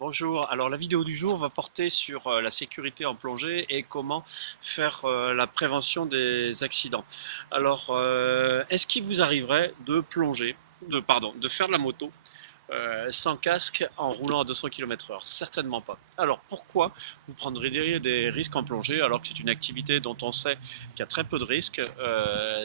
Bonjour, alors la vidéo du jour va porter sur la sécurité en plongée et comment faire la prévention des accidents. Alors, est-ce qu'il vous arriverait de plonger, de faire de la moto sans casque en roulant à 200 km/h? Certainement pas. Alors pourquoi vous prendriez des risques en plongée alors que c'est une activité dont on sait qu'il y a très peu de risques?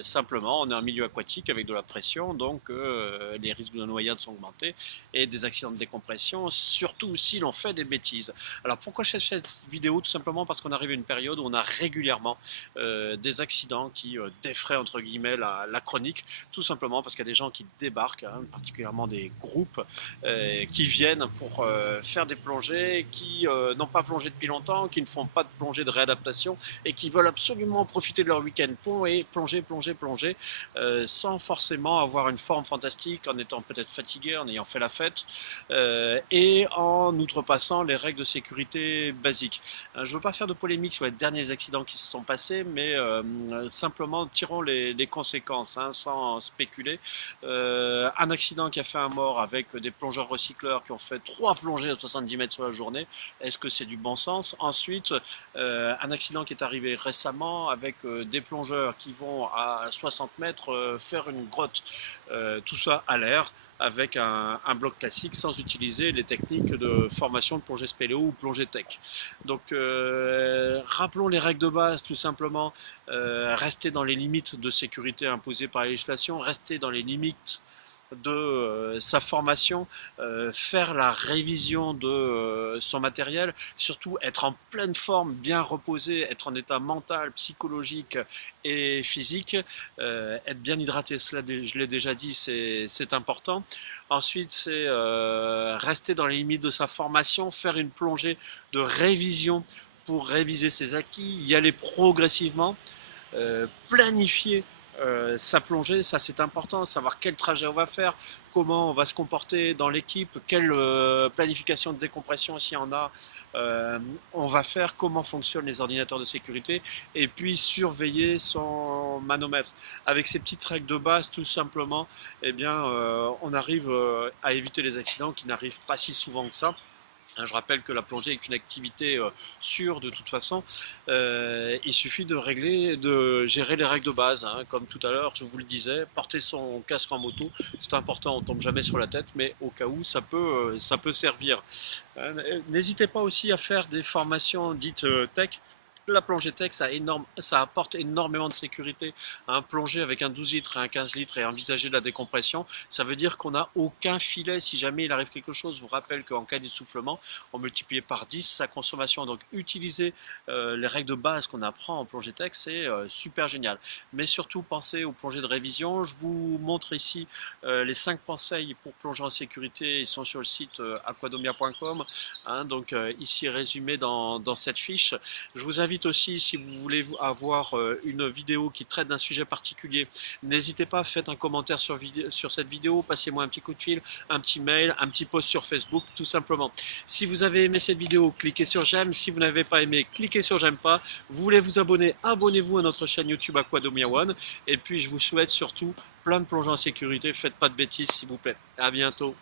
Simplement, on est un milieu aquatique avec de la pression, donc les risques de noyade sont augmentés et des accidents de décompression, surtout si l'on fait des bêtises. Alors pourquoi je fais cette vidéo? Tout simplement parce qu'on arrive à une période où on a régulièrement des accidents qui défraient entre guillemets la chronique, tout simplement parce qu'il y a des gens qui débarquent, hein, particulièrement des groupes qui viennent pour faire des plongées, qui n'ont pas plongé depuis longtemps, qui ne font pas de plongée de réadaptation et qui veulent absolument profiter de leur week-end et plonger, sans forcément avoir une forme fantastique, en étant peut-être fatigué, en ayant fait la fête et en outrepassant les règles de sécurité basiques. Je ne veux pas faire de polémique sur les derniers accidents qui se sont passés, mais simplement tirons les conséquences, hein, sans spéculer. Un accident qui a fait un mort avec des plongeurs recycleurs qui ont fait 3 plongées à 70 mètres sur la journée, est-ce que c'est du bon sens? Ensuite, un accident qui est arrivé récemment avec des plongeurs qui vont à 60 mètres faire une grotte, tout ça à l'air avec un bloc classique sans utiliser les techniques de formation de plongée spéléo ou plongée tech. Donc rappelons les règles de base tout simplement, rester dans les limites de sécurité imposées par la législation, rester dans les limites de sa formation, faire la révision de son matériel, surtout être en pleine forme, bien reposé, être en état mental, psychologique et physique, être bien hydraté, cela je l'ai déjà dit, c'est important. Ensuite, c'est rester dans les limites de sa formation, faire une plongée de révision pour réviser ses acquis, y aller progressivement, planifier sa plongée, ça c'est important, savoir quel trajet on va faire, comment on va se comporter dans l'équipe, quelle planification de décompression s'il y en a, on va faire, comment fonctionnent les ordinateurs de sécurité, et puis surveiller son manomètre. Avec ces petites règles de base, tout simplement, eh bien, on arrive à éviter les accidents qui n'arrivent pas si souvent que ça. Je rappelle que la plongée est une activité sûre de toute façon. Il suffit de gérer les règles de base, hein, comme tout à l'heure, je vous le disais, porter son casque en moto, c'est important, on ne tombe jamais sur la tête, mais au cas où, ça peut servir. N'hésitez pas aussi à faire des formations dites tech. La plongée tech, ça apporte énormément de sécurité. Plonger avec un 12 litres et un 15 litres et envisager de la décompression, ça veut dire qu'on n'a aucun filet si jamais il arrive quelque chose. Je vous rappelle qu'en cas d'essoufflement, on multiplie par 10 sa consommation. Donc utiliser les règles de base qu'on apprend en plongée tech, c'est super génial. Mais surtout, pensez aux plongées de révision. Je vous montre ici les 5 conseils pour plonger en sécurité. Ils sont sur le site aquadomia.com. Donc ici résumé dans cette fiche. Je vous invite aussi, si vous voulez avoir une vidéo qui traite d'un sujet particulier, n'hésitez pas, faites un commentaire sur cette vidéo, passez-moi un petit coup de fil, un petit mail, un petit post sur Facebook, tout simplement. Si vous avez aimé cette vidéo, cliquez sur j'aime. Si vous n'avez pas aimé, cliquez sur j'aime pas. Vous voulez vous abonner, abonnez-vous à notre chaîne YouTube Aquadomia One. Et puis je vous souhaite surtout plein de plongeons en sécurité. Faites pas de bêtises s'il vous plaît. À bientôt.